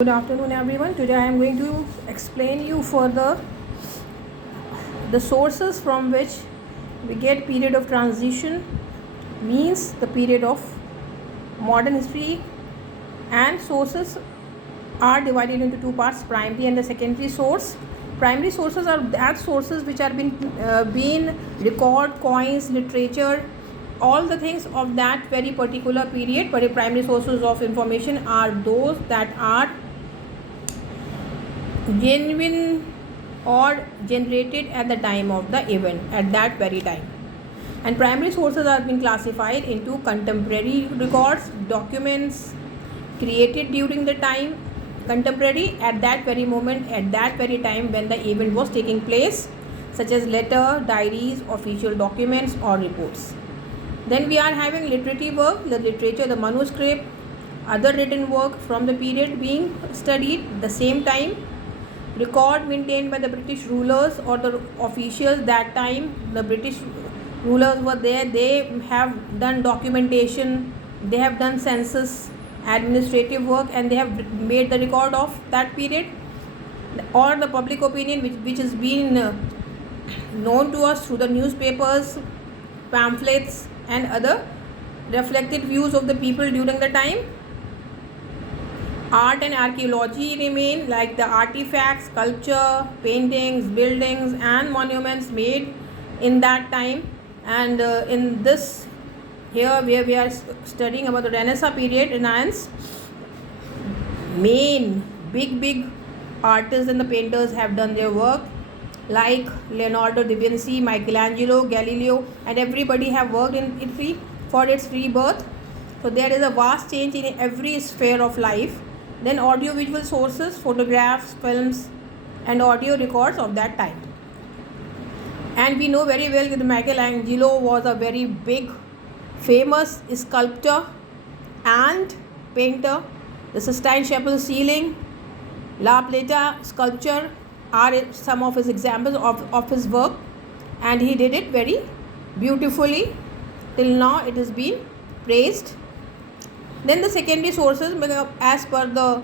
Good afternoon everyone. Today I am going to explain you further the sources from which we get period of transition, means the period of modern history, and sources are divided into two parts, primary and the secondary source. Primary sources are that sources which are been record, coins, literature, all the things of that very particular period. But the primary sources of information are those that are genuine or generated at the time of the event, at that very time. And primary sources have been classified into contemporary records, documents created during the time, contemporary at that very moment, at that very time when the event was taking place, such as letter, diaries, official documents or reports. Then we are having literary work, the literature, the manuscript, other written work from the period being studied the same time, record maintained by the British rulers or the officials that time. The British rulers were there, they have done documentation, they have done census, administrative work, and they have made the record of that period. Or the public opinion which has been known to us through the newspapers, pamphlets and other reflected views of the people during the time. Art and archaeology remain, like the artifacts, sculpture, paintings, buildings and monuments made in that time. And in this here where we are studying about the Renaissance period, Renaissance, main big artists and the painters have done their work, like Leonardo da Vinci, Michelangelo, Galileo, and everybody have worked in it for its rebirth. So there is a vast change in every sphere of life. Then audio-visual sources, photographs, films and audio records of that time. And we know very well that Michelangelo was a very big famous sculptor and painter. The Sistine Chapel ceiling, La Plata sculpture are some of his examples of his work, and he did it very beautifully. Till now it has been praised. Then the secondary sources, as per the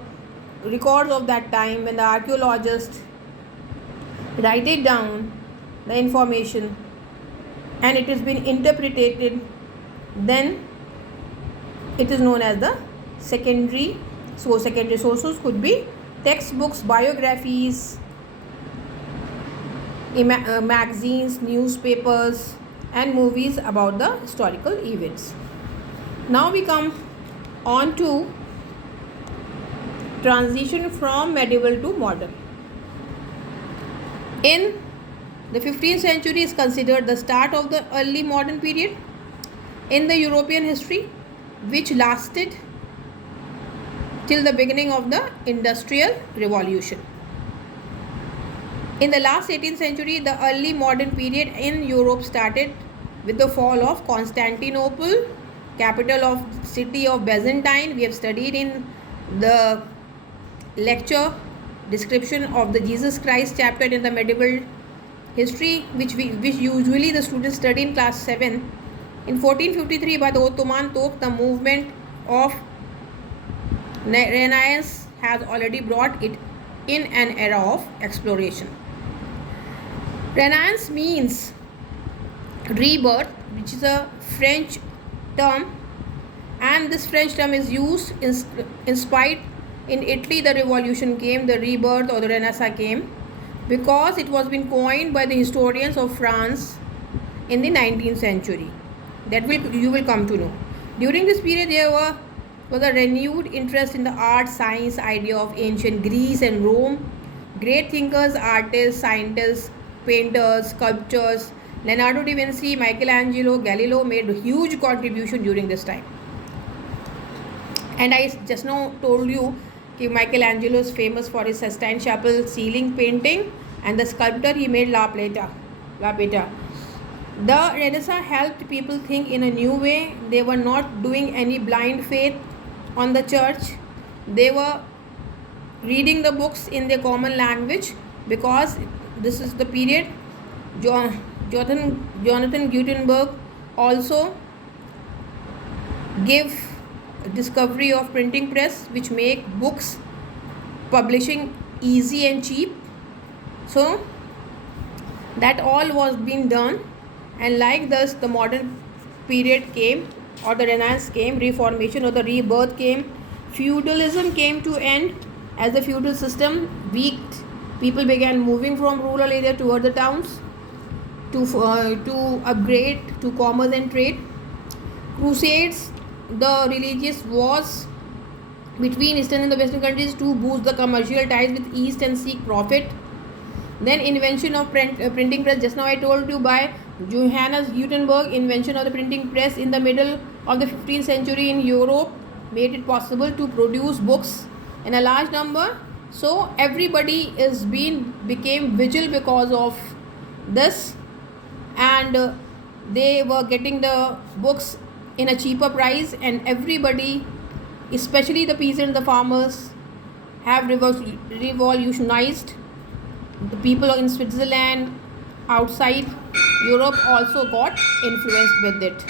records of that time, when the archaeologists write it down, the information, and it has been interpreted, then it is known as the secondary source. Secondary sources could be textbooks, biographies, magazines, newspapers and movies about the historical events. Now we come on to transition from medieval to modern. In the 15th century is considered the start of the early modern period in the European history, which lasted till the beginning of the Industrial Revolution. In the last 18th century, the early modern period in Europe started with the fall of Constantinople, capital of city of Byzantine. We have studied in the lecture description of the Jesus Christ chapter in the medieval history, which usually the students study in class 7. In 1453, by the Ottoman Turk, the movement of Renaissance has already brought it in an era of exploration. Renaissance means rebirth, which is a French term, and this French term is used in spite in Italy the revolution came, the rebirth or the Renaissance came, because it was been coined by the historians of France in the 19th century. That you will come to know. During this period there was a renewed interest in the art, science, idea of ancient Greece and Rome. Great thinkers, artists, scientists, painters, sculptors, Leonardo da Vinci, Michelangelo, Galileo made a huge contribution during this time. And I just now told you that Michelangelo is famous for his Sistine Chapel ceiling painting, and the sculptor he made La Plata. The Renaissance helped people think in a new way. They were not doing any blind faith on the church. They were reading the books in their common language, because this is the period Jonathan Gutenberg also give discovery of printing press, which make books publishing easy and cheap. So that all was being done, and like this the modern period came, or the Renaissance came, reformation or the rebirth came, feudalism came to end. As the feudal system weakened, people began moving from rural area toward the towns to upgrade to commerce and trade. Crusades, the religious wars between eastern and the western countries to boost the commercial ties with east and seek profit. Then invention of printing press, just now I told you, by Johannes Gutenberg. Invention of the printing press in the middle of the 15th century in Europe made it possible to produce books in a large number. So everybody became vigilant because of this, and they were getting the books in a cheaper price, and everybody, especially the peasants, the farmers, have revolutionized. The people in Switzerland, outside Europe, also got influenced with it.